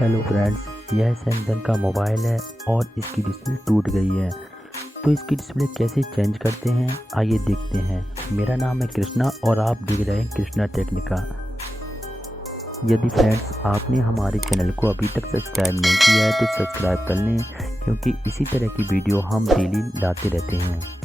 Hello friends, यह Samsung का mobile है और इसकी डिस्प्ले टूट गई है। तो इसकी डिस्प्ले कैसे चेंज करते हैं आइए देखते हैं। मेरा नाम है कृष्णा और आप देख रहे हैं कृष्णा टेक्निका। यदि फ्रेंड्स आपने हमारे चैनल को अभी तक सब्सक्राइब नहीं किया है तो सब्सक्राइब कर लें, क्योंकि इसी तरह की वीडियो हम डेली लाते रहते हैं।